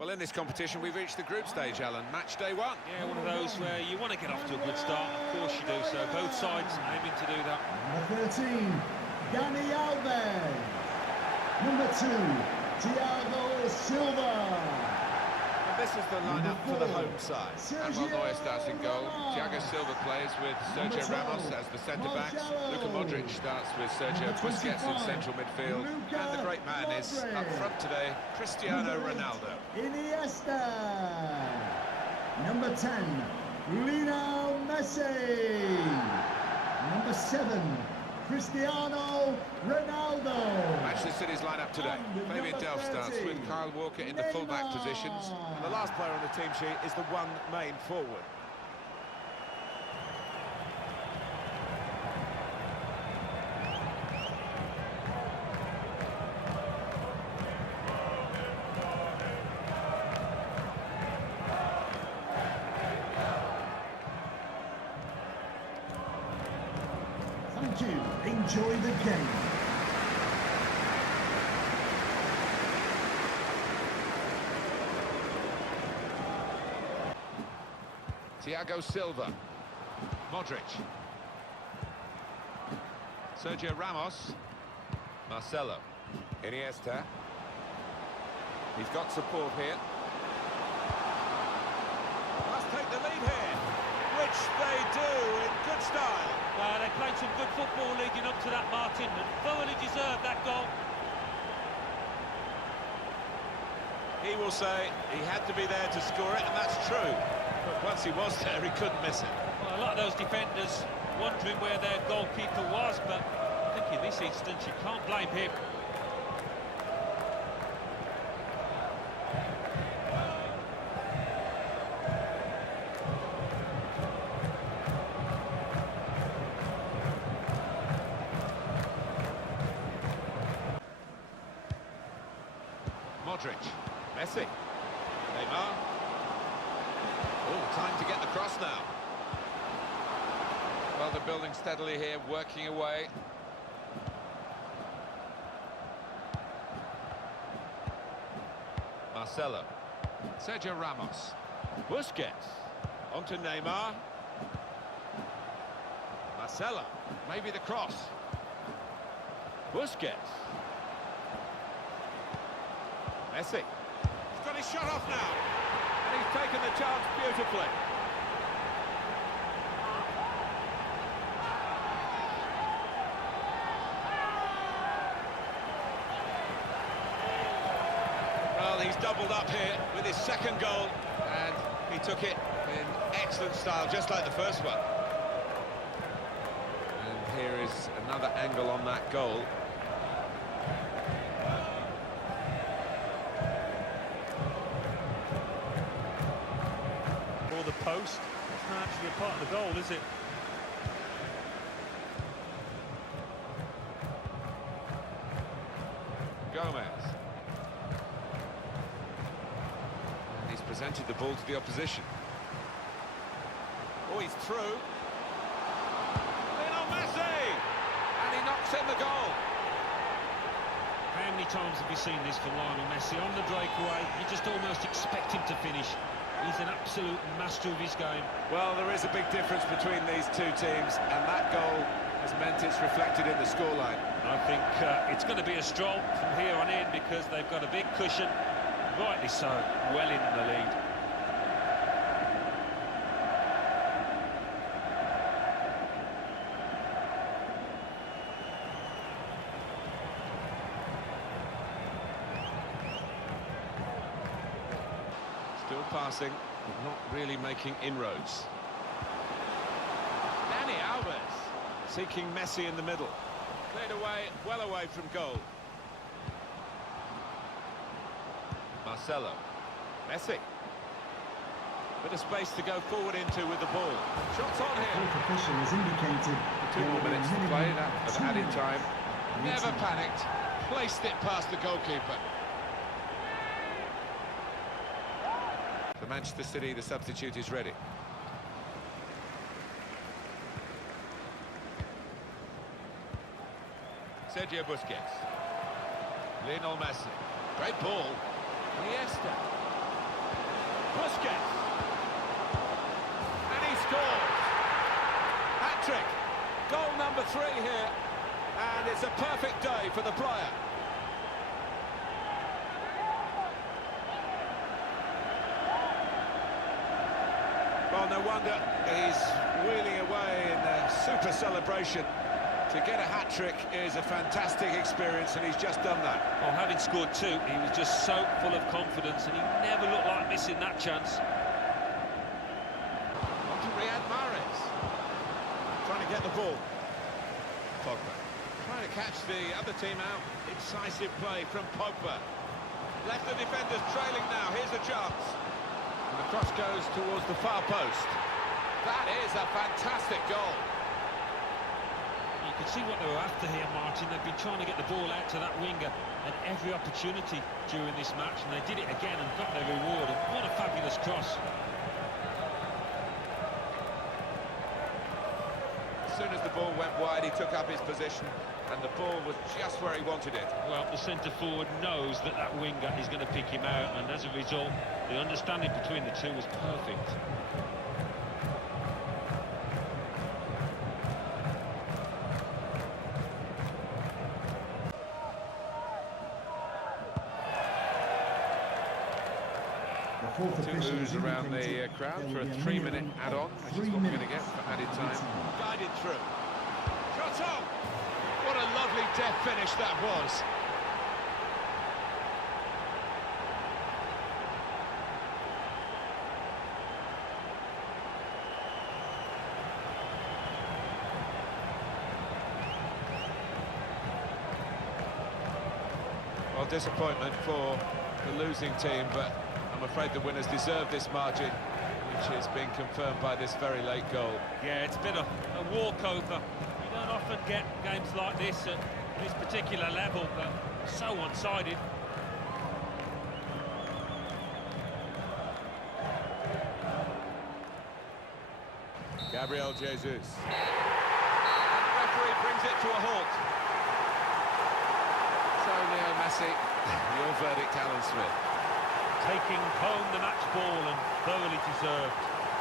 Well, in this competition, we've reached the group stage, Alan. Match day one. Yeah, one of those where you want to get off to a good start. Of course you do so. Both sides aiming to do that. Number 13, Dani Alves. Number 2, Thiago Silva. And this is the lineup for the home side. Manuel Neuer starts in goal. Thiago Silva plays with Sergio Ramos as the centre-backs. Luka Modric starts with Sergio Busquets in central midfield. And the great man is up front today, Cristiano Ronaldo. Iniesta. Number 10, Lionel Messi. Number 7, Cristiano Ronaldo. Manchester City's lineup today. Fabian Delph starts with Kyle Walker in the full-back positions. And the last player on the team sheet is the one main forward. Thank you. Enjoy the game. Thiago Silva. Modric. Sergio Ramos. Marcelo. Iniesta. He's got support here. Must take the lead here, which they do in good style. They played some good football leading up to that, Martin, and thoroughly deserved that goal. He will say he had to be there to score it, and that's true. But once he was there, he couldn't miss it. Well, a lot of those defenders wondering where their goalkeeper was, but I think in this instance you can't blame him. Modric. Messi. Neymar. Oh, time to get the cross now. Well, they're building steadily here, working away. Marcelo. Sergio Ramos. Busquets. On to Neymar. Marcelo. Maybe the cross. Busquets. Messi. He's got his shot off now, and he's taken the chance beautifully. Well, he's doubled up here with his second goal, and he took it in excellent style, just like the first one. And here is another angle on that goal. The post, it's not actually a part of the goal, is it? Gomez. And he's presented the ball to the opposition. Oh, he's through. Lionel Messi! And he knocks in the goal. How many times have you seen this for Lionel Messi? On the breakaway, you just almost expect him to finish. He's an absolute master of his game. Well, there is a big difference between these two teams, and that goal has meant it's reflected in the scoreline. I think it's going to be a stroll from here on in because they've got a big cushion, rightly so, well in the lead. Still passing, but not really making inroads. Dani Alves seeking Messi in the middle. Cleared away, well away from goal. Marcelo. Messi. Bit of space to go forward into with the ball. Shots on here. Fourth official has indicated 2 more minutes to play, that of 2 added minutes. time. Never panicked, placed it past the goalkeeper. For Manchester City, the substitute is ready. Sergio Busquets. Lionel Messi. Great ball. Iniesta. three here, and it's a perfect day for the player. Well, no wonder he's wheeling away in a super celebration. To get a hat-trick is a fantastic experience, and he's just done that. Well, having scored two, he was just so full of confidence, and he never looked like missing that chance. On to Riyad Mahrez. Trying to get the ball. Pogba. Trying to catch the other team out. Incisive play from Pogba. Left the defenders trailing now. Here's a chance. And the cross goes towards the far post. That is a fantastic goal. You could see what they were after here, Martin. They've been trying to get the ball out to that winger at every opportunity during this match, and they did it again and got their reward. And what a fabulous cross. As soon as the ball went wide, he took up his position, and the ball was just where he wanted it. Well, the centre-forward knows that that winger is going to pick him out, and as a result, the understanding between the two was perfect. Two moves around the crowd for a 3-minute add-on, which is what we're going to get for added time. Guided through. Shot on! What a lovely death finish that was. Well, disappointment for the losing team, but I'm afraid the winners deserve this margin, which is being confirmed by this very late goal. Yeah, it's been a walkover. You don't often get games like this at this particular level, but so one-sided. Gabriel Jesus. And the referee brings it to a halt. So, Leo Messi, your verdict, Alan Smith. Taking home the match ball and thoroughly deserved.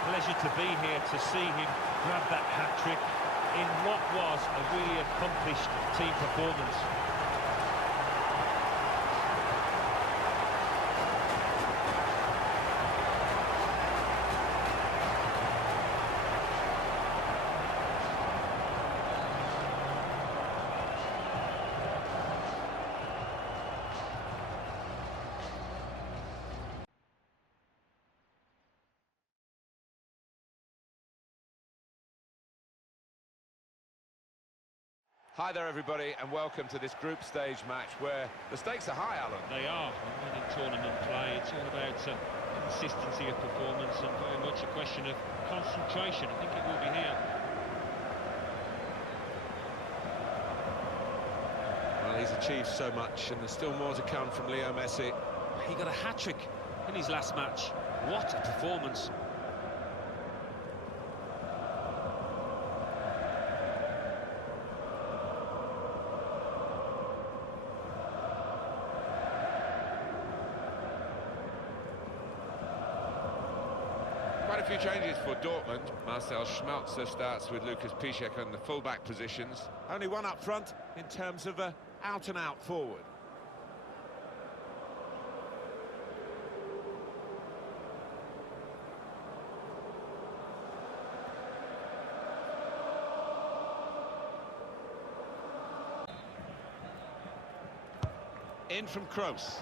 Pleasure to be here to see him grab that hat-trick in what was a really accomplished team performance. Hi there, everybody, and welcome to this group stage match where the stakes are high, Alan. They are. In tournament play, it's all about consistency of performance and very much a question of concentration. I think it will be here. Well, he's achieved so much, and there's still more to come from Leo Messi. He got a hat-trick in his last match. What a performance. Quite a few changes for Dortmund. Marcel Schmelzer starts with Lucas Piszczek on the full-back positions. Only one up front in terms of a out-and-out forward. In from Kroos.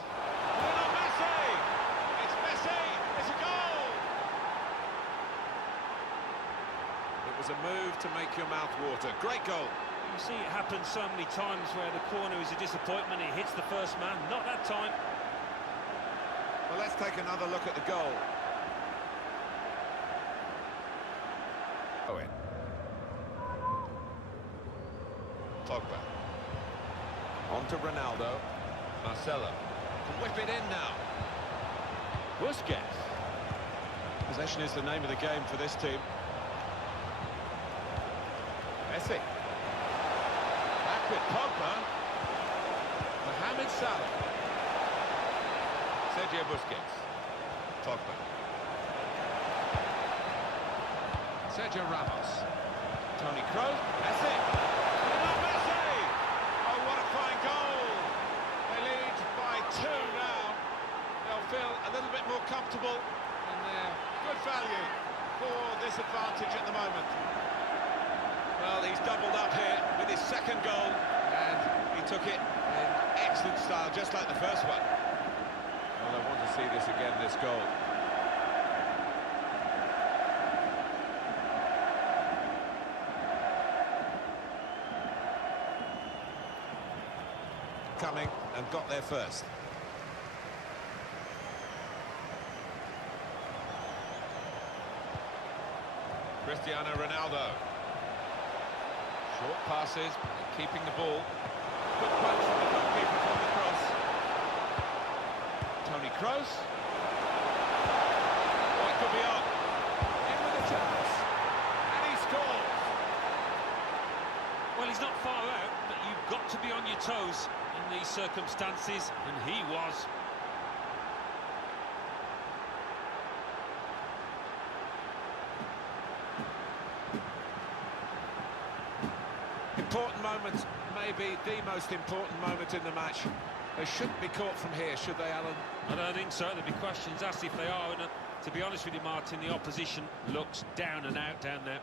Lionel Messi! It's Messi! It's a goal! It was a move to make your mouth water. Great goal. You see it happen so many times where the corner is a disappointment. It hits the first man. Not that time. Well, let's take another look at the goal. Owen. Pogba. On to Ronaldo. Marcelo. Can whip it in now. Busquets. Possession is the name of the game for this team. Messi. Back with Pogba. Mohamed Salah. Sergio Busquets. Pogba. Sergio Ramos. Toni Kroos. Messi. bit more comfortable, and they're good value for this advantage at the moment. Well, he's doubled up here with his second goal, and he took it in excellent style, just like the first one. Well, I want to see this again, this goal. Coming and got there first. Cristiano Ronaldo. Short passes, keeping the ball. Good punch from the goalkeeper from the cross. Toni Kroos. Oh, it could be on. In with a chance. And he scores. Well, he's not far out, but you've got to be on your toes in these circumstances, and he was. Important moment, maybe the most important moment in the match. They shouldn't be caught from here, should they, Alan? I don't think so. There'll be questions asked if they are, and to be honest with you, Martin, the opposition looks down and out down there.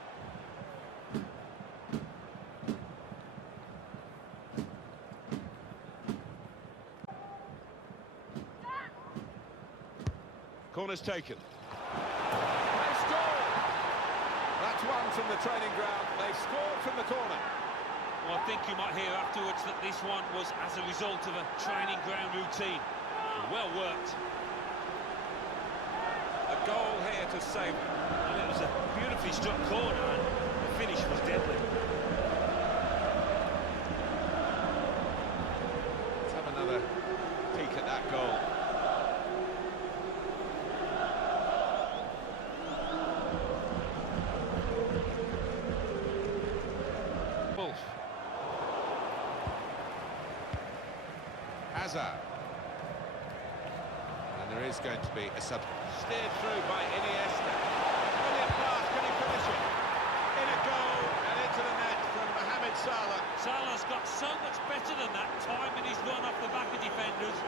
Corner's taken. They've scored! That's one from the training ground. They've scored from the corner. Well, I think you might hear afterwards that this one was as a result of a training ground routine. Well worked. A goal here to save them. And it was a beautifully struck corner, and the finish was deadly. Let's have another peek at that goal. Hazard. And there is going to be a sub. Steered through by Iniesta. Brilliant pass, can he finish it? In a goal and into the net from Mohamed Salah. Salah's got so much better than that, timing his run off the back of defenders.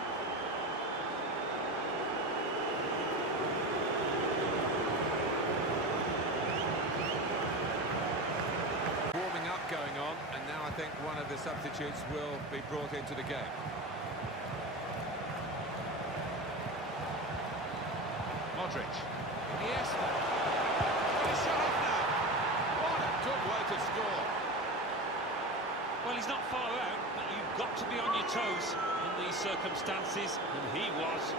Warming up going on, and now I think one of the substitutes will be brought into the game. Modric. Iniesta. He's shot off now. What a good way to score. Well, he's not far out, but you've got to be on your toes in these circumstances, and he was.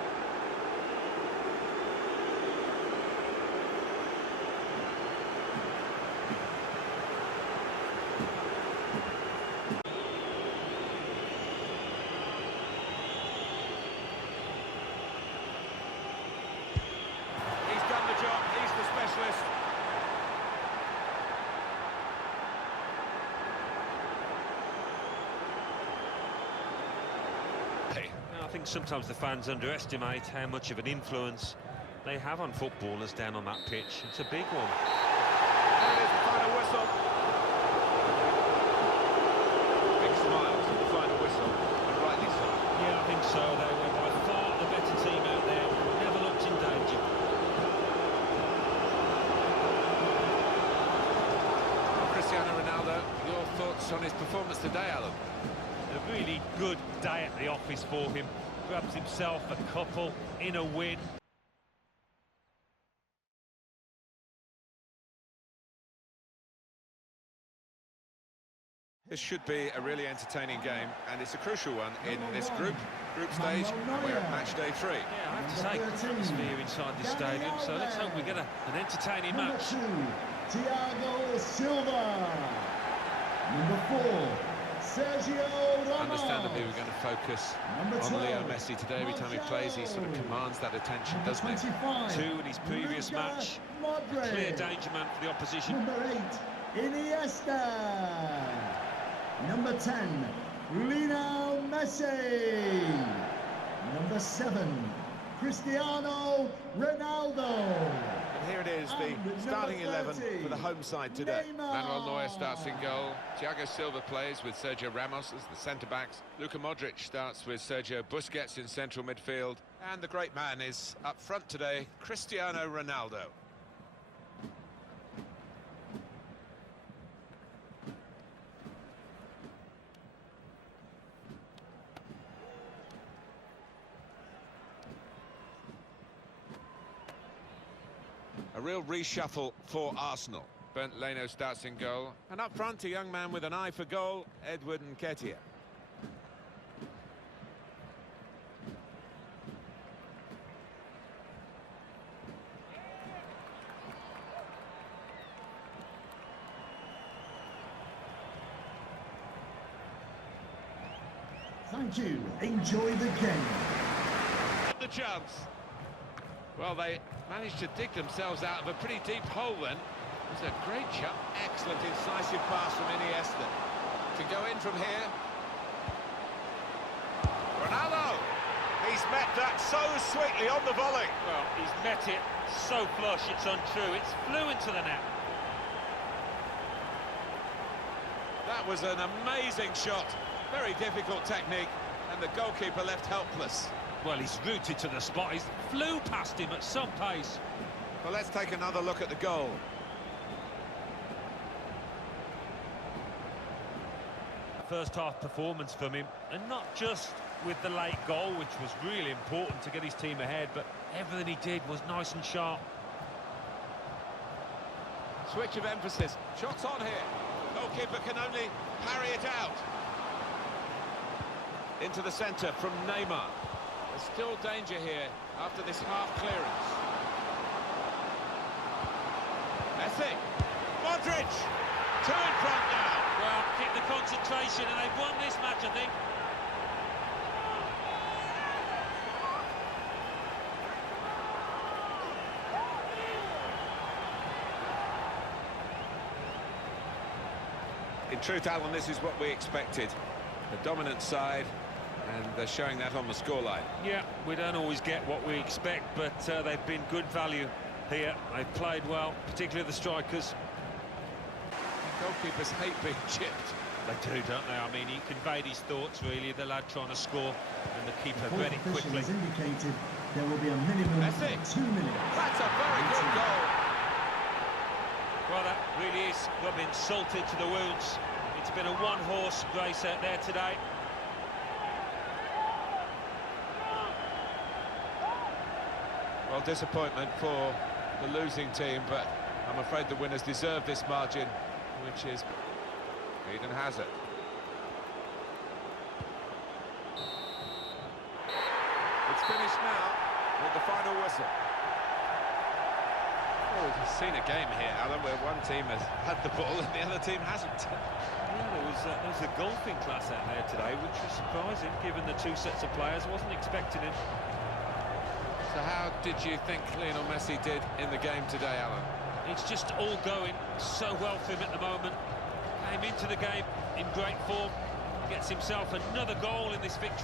He's done the job, he's the specialist. I think sometimes the fans underestimate how much of an influence they have on footballers down on that pitch. It's a big one. That is the final whistle. Big smiles at the final whistle, and rightly so. Yeah, I think so. They were by far the better team out there. Never looked in danger. Cristiano Ronaldo, your thoughts on his performance today, Alan? A really good day at the office for him. Grabs himself a couple in a win. This should be a really entertaining game, and it's a crucial one in this group stage, and we're at match day 3. Yeah, I have to say, good atmosphere inside this stadium, so let's hope we get an entertaining match. Thiago Silva. Number 4, Sergio Ramos. Understandably, we're going to focus on Leo Messi today. Every time he plays, he sort of commands that attention, doesn't he? 2 in his previous match. A clear danger man for the opposition. Number 8, Iniesta. Number 10, Lionel Messi. Number 7, Cristiano Ronaldo. And here it is, the starting 11 for the home side today. Manuel Neuer starts in goal. Thiago Silva plays with Sergio Ramos as the centre-backs. Luka Modric starts with Sergio Busquets in central midfield. And the great man is up front today, Cristiano Ronaldo. A real reshuffle for Arsenal. Bernd Leno starts in goal. And up front, a young man with an eye for goal, Edward Nketiah. Thank you. Enjoy the game. The chance. Well, they managed to dig themselves out of a pretty deep hole then. It was a great shot. Excellent incisive pass from Iniesta. To go in from here. Ronaldo! He's met that so sweetly on the volley. Well, he's met it so flush, it's untrue. It's flew into the net. That was an amazing shot. Very difficult technique, and the goalkeeper left helpless. Well, he's rooted to the spot. He's flew past him at some pace. Well, let's take another look at the goal. First half performance from him, and not just with the late goal, which was really important to get his team ahead, but everything he did was nice and sharp. Switch of emphasis. Shots on here. Goalkeeper can only parry it out. Into the centre from Neymar. There's still danger here after this half clearance. Messi. Modric. Two in front now. Well, keep the concentration, and they've won this match, I think. In truth, Alan, this is what we expected. The dominant side, and they're showing that on the scoreline. Yeah, we don't always get what we expect, but they've been good value here. They've played well, particularly the strikers. Goalkeepers hate being chipped. They do, don't they? I mean, he conveyed his thoughts, really, the lad trying to score, and the keeper read it quickly. Officials indicated there will be a minimum Messi. of 2 minutes. That's a very good goal. Well, that really is rubbing salt into the wounds. It's been a one-horse race out there today. Well, disappointment for the losing team, but I'm afraid the winners deserve this margin, which is Eden Hazard. It's finished now with the final whistle. Oh, we've seen a game here, Alan, where one team has had the ball and the other team hasn't. Yeah, there was a golfing class out there today, which was surprising, given the two sets of players. Wasn't expecting him. So how did you think Lionel Messi did in the game today, Alan? It's just all going so well for him at the moment. Came into the game in great form, gets himself another goal in this victory.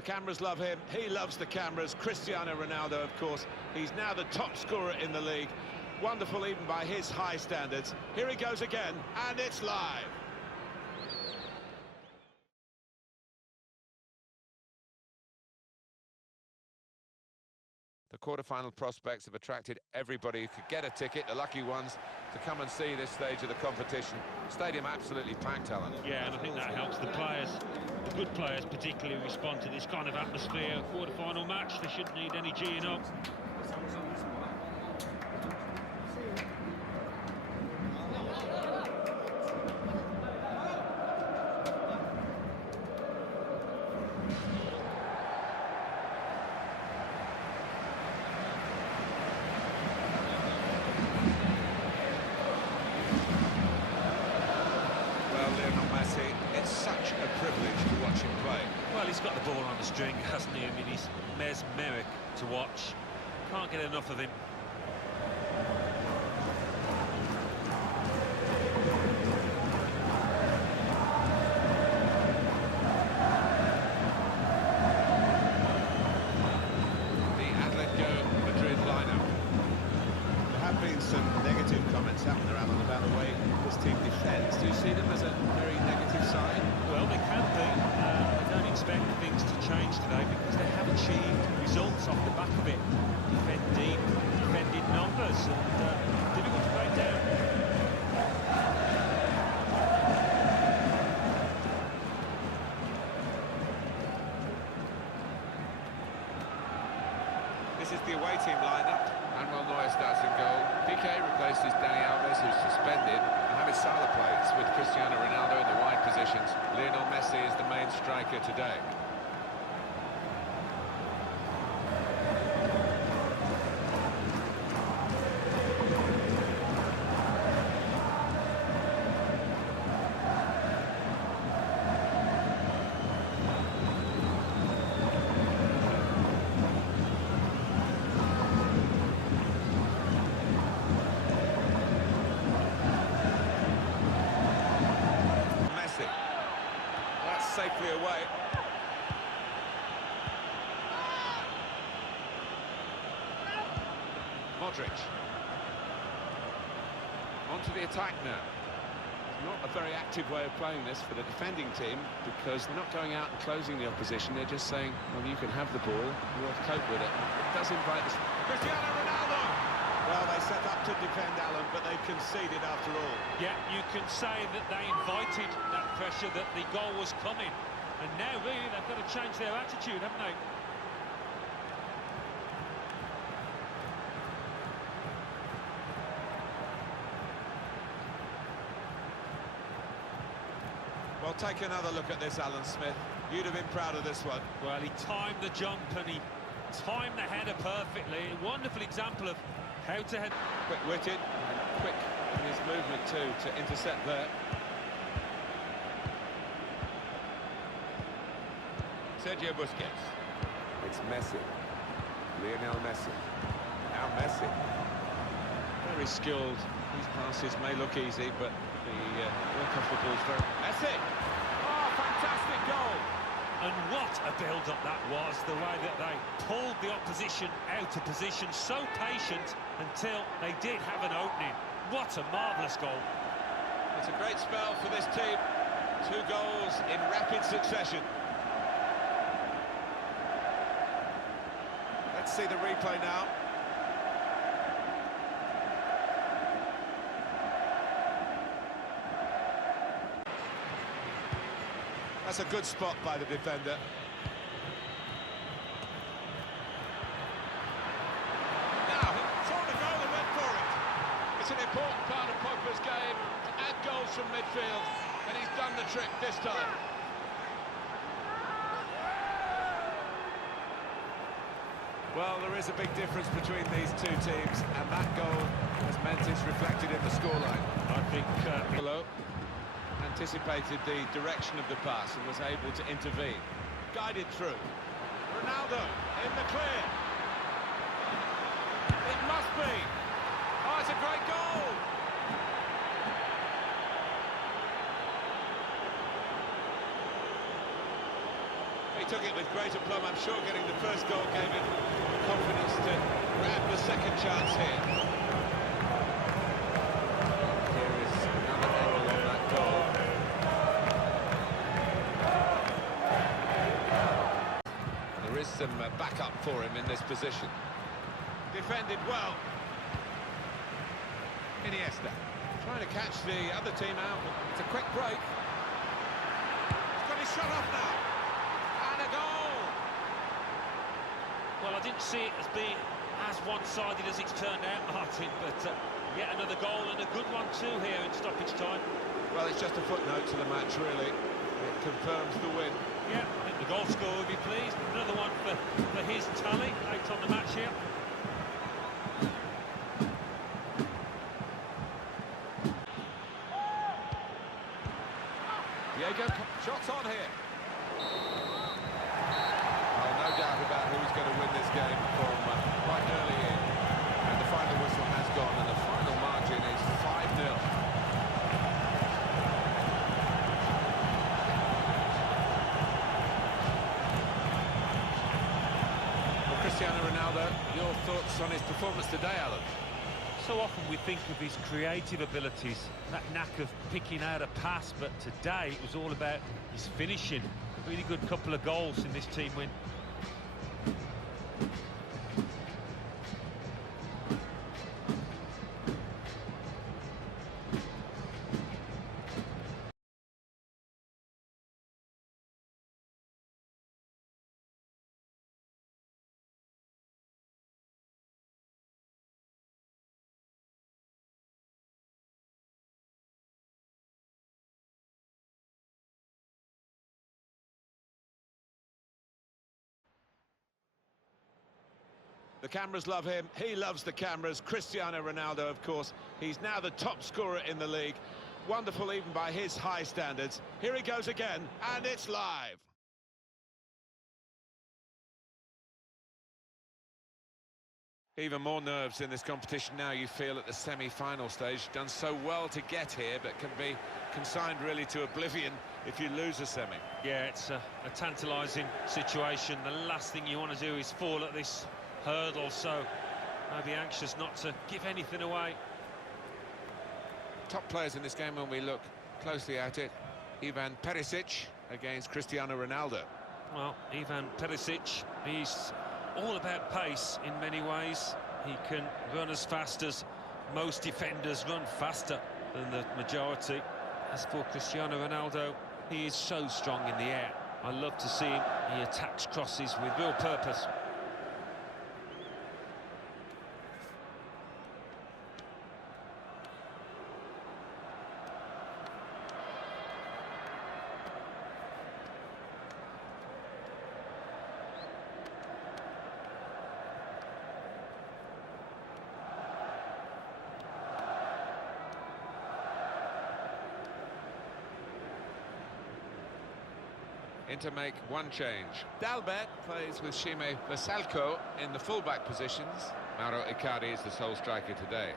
The cameras love him, he loves the cameras. Cristiano Ronaldo, of course, he's now the top scorer in the league. Wonderful even by his high standards. Here he goes again, and it's live. The quarter-final prospects have attracted everybody who could get a ticket, the lucky ones, to come and see this stage of the competition. Stadium absolutely packed, Alan. Yeah, and I think that helps the players, the good players particularly, respond to this kind of atmosphere. Quarter-final match, they shouldn't need any G'ing up. It's such a privilege to watch him play. Well, he's got the ball on the string, hasn't he? I mean, he's mesmeric to watch. Can't get enough of him. The Atletico Madrid lineup. There have been some negative comments, haven't there, Alan, about the way this team defends. Do you see them as a very negative side? Well, they can be. I don't expect things to change today because they have achieved results off the back of it. Defend deep, defended numbers, and difficult to break down. This is the away team lineup. Manuel Neuer starts in goal. Piqué replaces Dani Alves, who's suspended. Mohamed Salah plays with Cristiano Ronaldo in the wide positions. Lionel Messi is the main striker today. Safely away. Modric. On to the attack now. Not a very active way of playing this for the defending team because they're not going out and closing the opposition. They're just saying, well, you can have the ball, you'll cope with it. It does invite this. Cristiano Ronaldo! Well, they set up to defend Alan, but they've conceded after all. Yeah, you can say that they invited that pressure, that the goal was coming. And now, really, they've got to change their attitude, haven't they? Well, take another look at this, Alan Smith. You'd have been proud of this one. Well, he timed the jump and he timed the header perfectly. A wonderful example of how to head. Quick-witted and quick in his movement, too, to intercept there. Sergio Busquets. It's Messi. Lionel Messi. Now Messi. Very skilled. These passes may look easy, but the work off the ball's very... Messi! Oh, fantastic goal! And what a build-up that was, the way that they pulled the opposition out of position, so patient until they did have an opening. What a marvellous goal. It's a great spell for this team. 2 goals in rapid succession. Let's see the replay now. That's a good spot by the defender. Now, he saw the goal and went for it. It's an important part of Pogba's game to add goals from midfield, and he's done the trick this time. Well, there is a big difference between these two teams, and that goal has meant it's reflected in the scoreline. I think Below anticipated the direction of the pass and was able to intervene. Guided through. Ronaldo in the clear. It must be. Oh, it's a great goal. He took it with great aplomb. I'm sure getting the first goal gave him confidence to grab the second chance here. Here is another angle on that goal. There is some backup for him in this position. Defended well. Iniesta trying to catch the other team out. It's a quick break. He's got his shot off now. And a goal! Well, I didn't see it as being as one-sided as it's turned out, Martin, but yet another goal and a good one too here in stoppage time. Well, it's just a footnote to the match, really. It confirms the win. Yeah, I think the goal scorer will be pleased. Another one for his tally, 8 on the match here. Diego, shots on here. Well, no doubt about who's going to win this game from quite early in. And the final whistle has gone, and the final margin is 5-0. Well, Cristiano Ronaldo, your thoughts on his performance today, Alan? So often we think of his creative abilities, that knack of picking out a pass, but today it was all about his finishing. A really good couple of goals in this team win. The cameras love him, he loves the cameras. Cristiano Ronaldo, of course, he's now the top scorer in the league. Wonderful even by his high standards. Here he goes again, and it's live. Even more nerves in this competition now, you feel, at the semi-final stage. Done so well to get here, but can be consigned really to oblivion if you lose a semi. Yeah, it's a tantalising situation. The last thing you want to do is fall at this hurdle, so I'd be anxious not to give anything away. Top players in this game, when we look closely at it, Ivan Perisic against Cristiano Ronaldo. Well, Ivan Perisic, he's all about pace in many ways. He can run as fast as most defenders, run faster than the majority. As for Cristiano Ronaldo, he is so strong in the air. I love to see him. He attacks crosses with real purpose. In to make one change. Dalbert plays with Shime Vasalko in the full-back positions. Mauro Icardi is the sole striker today.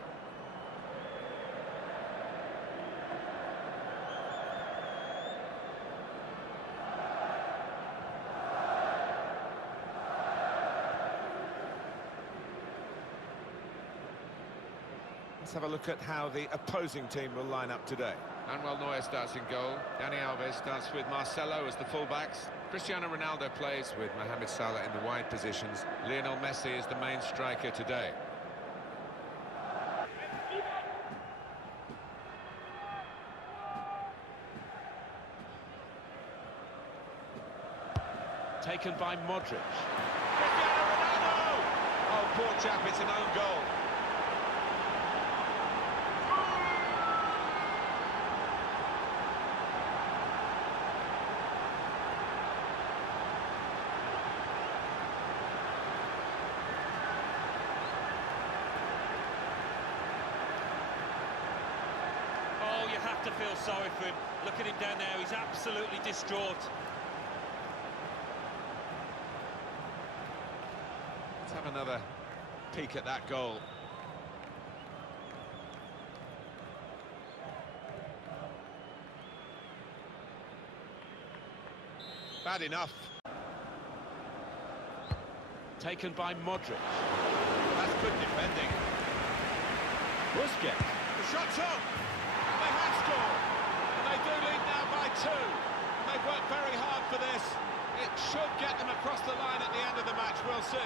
Let's have a look at how the opposing team will line up today. Manuel Neuer starts in goal. Dani Alves starts with Marcelo as the full-backs. Cristiano Ronaldo plays with Mohamed Salah in the wide positions. Lionel Messi is the main striker today. Taken by Modric. Cristiano Ronaldo! Oh, poor chap, it's an own goal. Oh, you have to feel sorry for him. Look at him down there, he's absolutely distraught. Let's have another peek at that goal. Bad enough. taken by Modric. That's good defending. Busquets. The shot's on. And they have scored. And they do lead now by 2. And they've worked very hard for this. It should get them across the line at the end of the match. We'll see.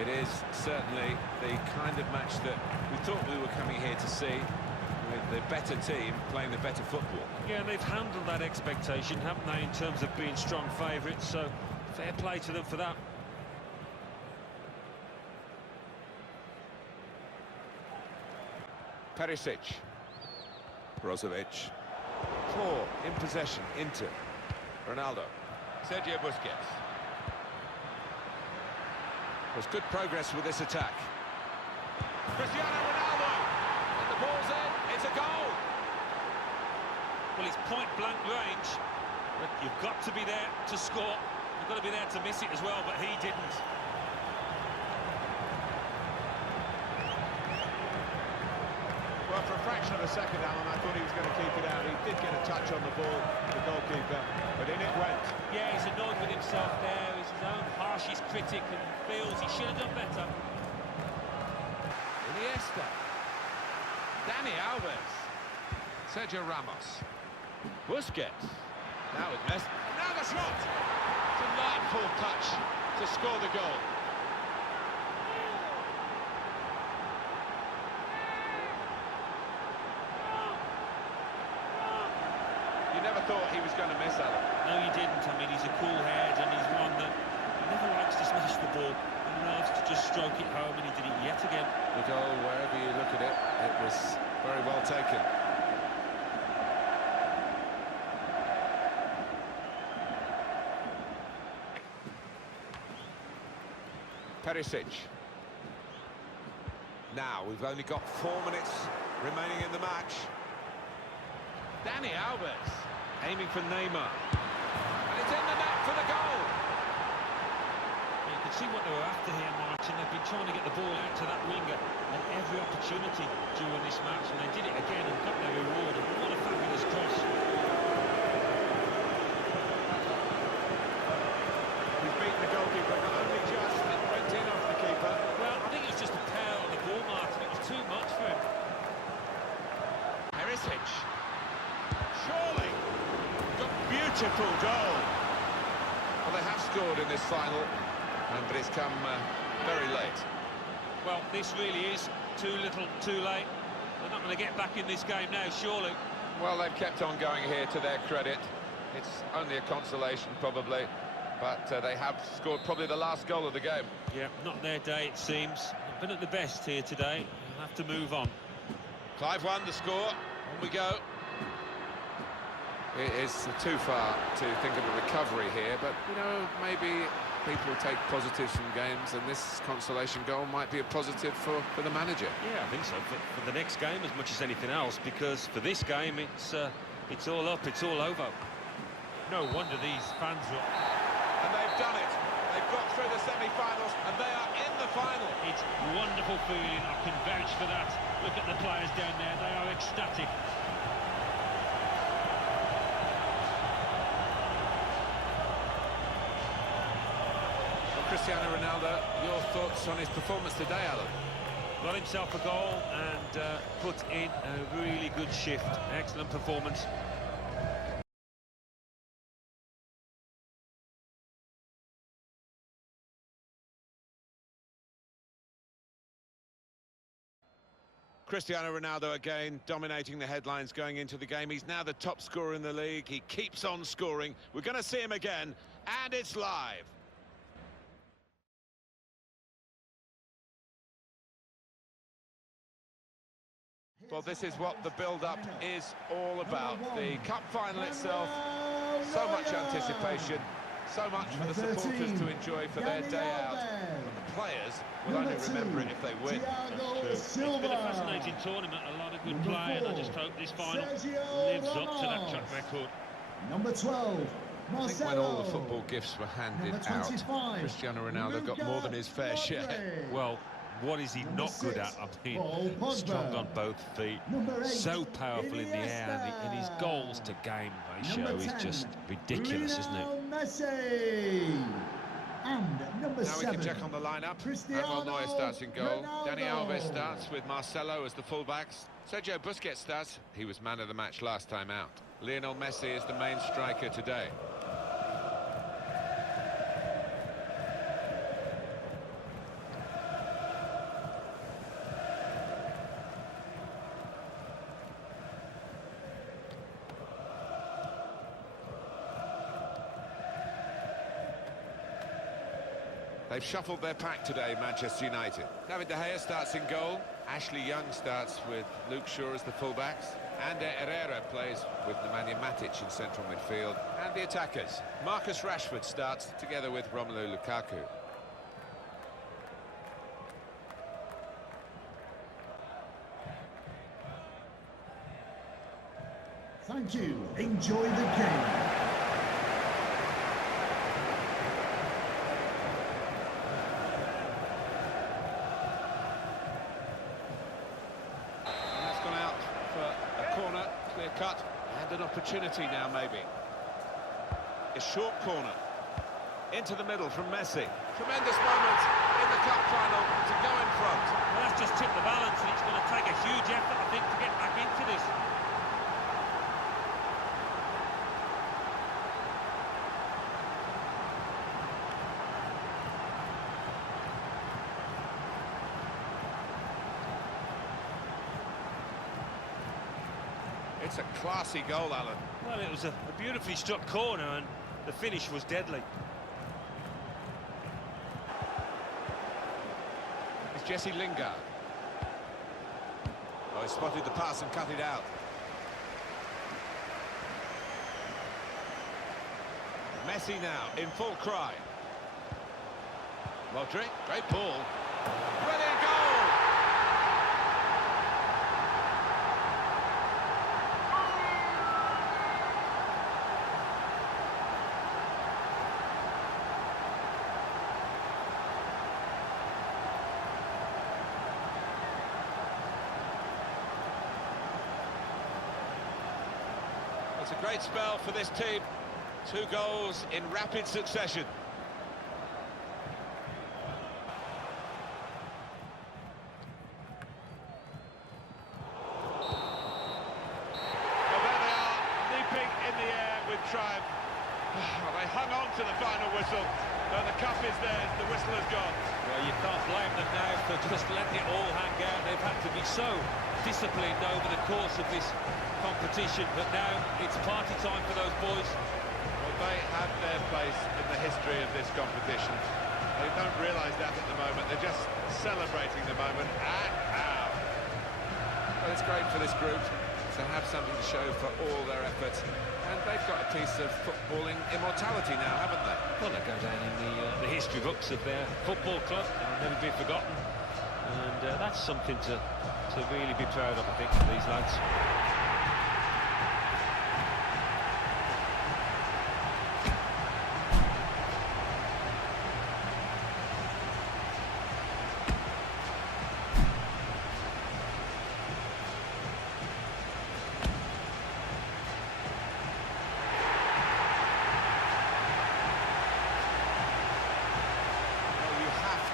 It is certainly the kind of match that we thought we were coming here to see, with the better team playing the better football. Yeah, and they've handled that expectation, haven't they, in terms of being strong favourites, so fair play to them for that. Perisic. Brozovic. Claw in possession, into Ronaldo. Sergio Busquets. There's good progress with this attack. Cristiano Ronaldo. And the ball's in. It's a goal. Well, it's point-blank range, but you've got to be there to score. You've got to be there to miss it as well, but he didn't. Well, for a fraction of a second, Alan, I thought he was going to keep it out. He did get a touch on the ball, the goalkeeper, but in it went. Yeah, he's annoyed with himself there. He's his own harshest critic and feels he should have done better. Iniesta. Dani Alves. Sergio Ramos. Busquets. Now with Messi. Now the shot! Delightful touch to score the goal. You never thought he was going to miss, Alan. No, you didn't. I mean, he's a cool head and he's one that never likes to smash the ball. He loves to just stroke it home, and he did it yet again. The goal, wherever you look at it, it was very well taken. Perisic. Now, we've only got 4 minutes remaining in the match. Dani Alves aiming for Neymar. And it's in the net for the goal. You can see what they were after here, Martin. They've been trying to get the ball out to that winger at every opportunity during this match, and they did it again and got their reward. And what a fabulous cross. He's beaten the goalkeeper, but only just. It went in off the keeper. Well, I think it was just a pair on the ball, Martin. It was too much for him. Perisic. Surely. Got beautiful goal. Well, they have scored in this final, but it's come very late. Well, this really is too little, too late. They're not going to get back in this game now, surely. Well, they've kept on going here, to their credit. It's only a consolation, probably, but they have scored probably the last goal of the game. Yeah, not their day, it seems. Not been at the best here today. They'll have to move on. 5-1 the score. On we go. It is too far to think of a recovery here, but, you know, maybe people take positives from games, and this consolation goal might be a positive for the manager. Yeah, I think so, for the next game as much as anything else, because for this game, it's all up, it's all over. No wonder these fans are... And they've done it. They've got through the semi-finals, and they are in the final. It's wonderful feeling, I can vouch for that. Look at the players down there, they are ecstatic. Cristiano Ronaldo, your thoughts on his performance today, Alan? Got himself a goal and put in a really good shift. Excellent performance. Cristiano Ronaldo again dominating the headlines going into the game. He's now the top scorer in the league. He keeps on scoring. We're going to see him again, and it's live. Well, this is what the build-up is all about. The cup final itself, so much anticipation, so much for the supporters to enjoy for their day out. But the players will only remember it if they win. That's true. It's been a fascinating tournament, a lot of good play, and I just hope this final lives up to that track record. Number 12. I think when all the football gifts were handed out, Cristiano Ronaldo got more than his fair share. Well, what is he Number not good 6, at? I mean, Paul Pogba. strong on both feet, Number 8, so powerful in the air, and his goals to game ratio Number is 10, just ridiculous, isn't it? Lionel Messi. And number Now we 7, can check on the lineup. Cristiano Manuel Neuer starts in goal. Ronaldo. Dani Alves starts with Marcelo as the fullbacks. Sergio Busquets starts. He was man of the match last time out. Lionel Messi is the main striker today. They've shuffled their pack today, Manchester United. David De Gea starts in goal. Ashley Young starts with Luke Shaw as the fullbacks. Ander Herrera plays with Nemanja Matic in central midfield. And the attackers. Marcus Rashford starts together with Romelu Lukaku. Thank you. Enjoy the game. Corner, clear cut, and an opportunity now maybe. A short corner. Into the middle from Messi. Tremendous moment in the cup final to go in front. Well, that's just tipped the balance, and it's going to take a huge effort, I think, to get back into this. It's a classy goal, Alan. Well, it was a beautifully struck corner, and the finish was deadly. It's Jesse Lingard. Oh, he spotted the pass and cut it out. Messi now in full cry. Modric, great ball. Brilliant goal! It's a great spell for this team. 2 goals in rapid succession. Well, there they are, leaping in the air with triumph. Well, they hung on to the final whistle, but the cup is theirs, the whistle has gone. Well, you can't blame them now for just letting it all hang out. They've had to be so disciplined over the course of this competition, but now it's party time for those boys. Well, they have their place in the history of this competition. They don't realise that at the moment. They're just celebrating the moment. And how? Well, it's great for this group to have something to show for all their efforts. And they've got a piece of footballing immortality now, haven't they? Well, they go down in the history books of their football club. They'll never be forgotten. And that's something to really be proud of, I think, for these lads.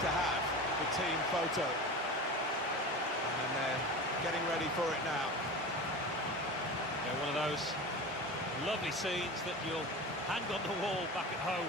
To have the team photo, and they're getting ready for it now. Yeah, one of those lovely scenes that you'll hang on the wall back at home.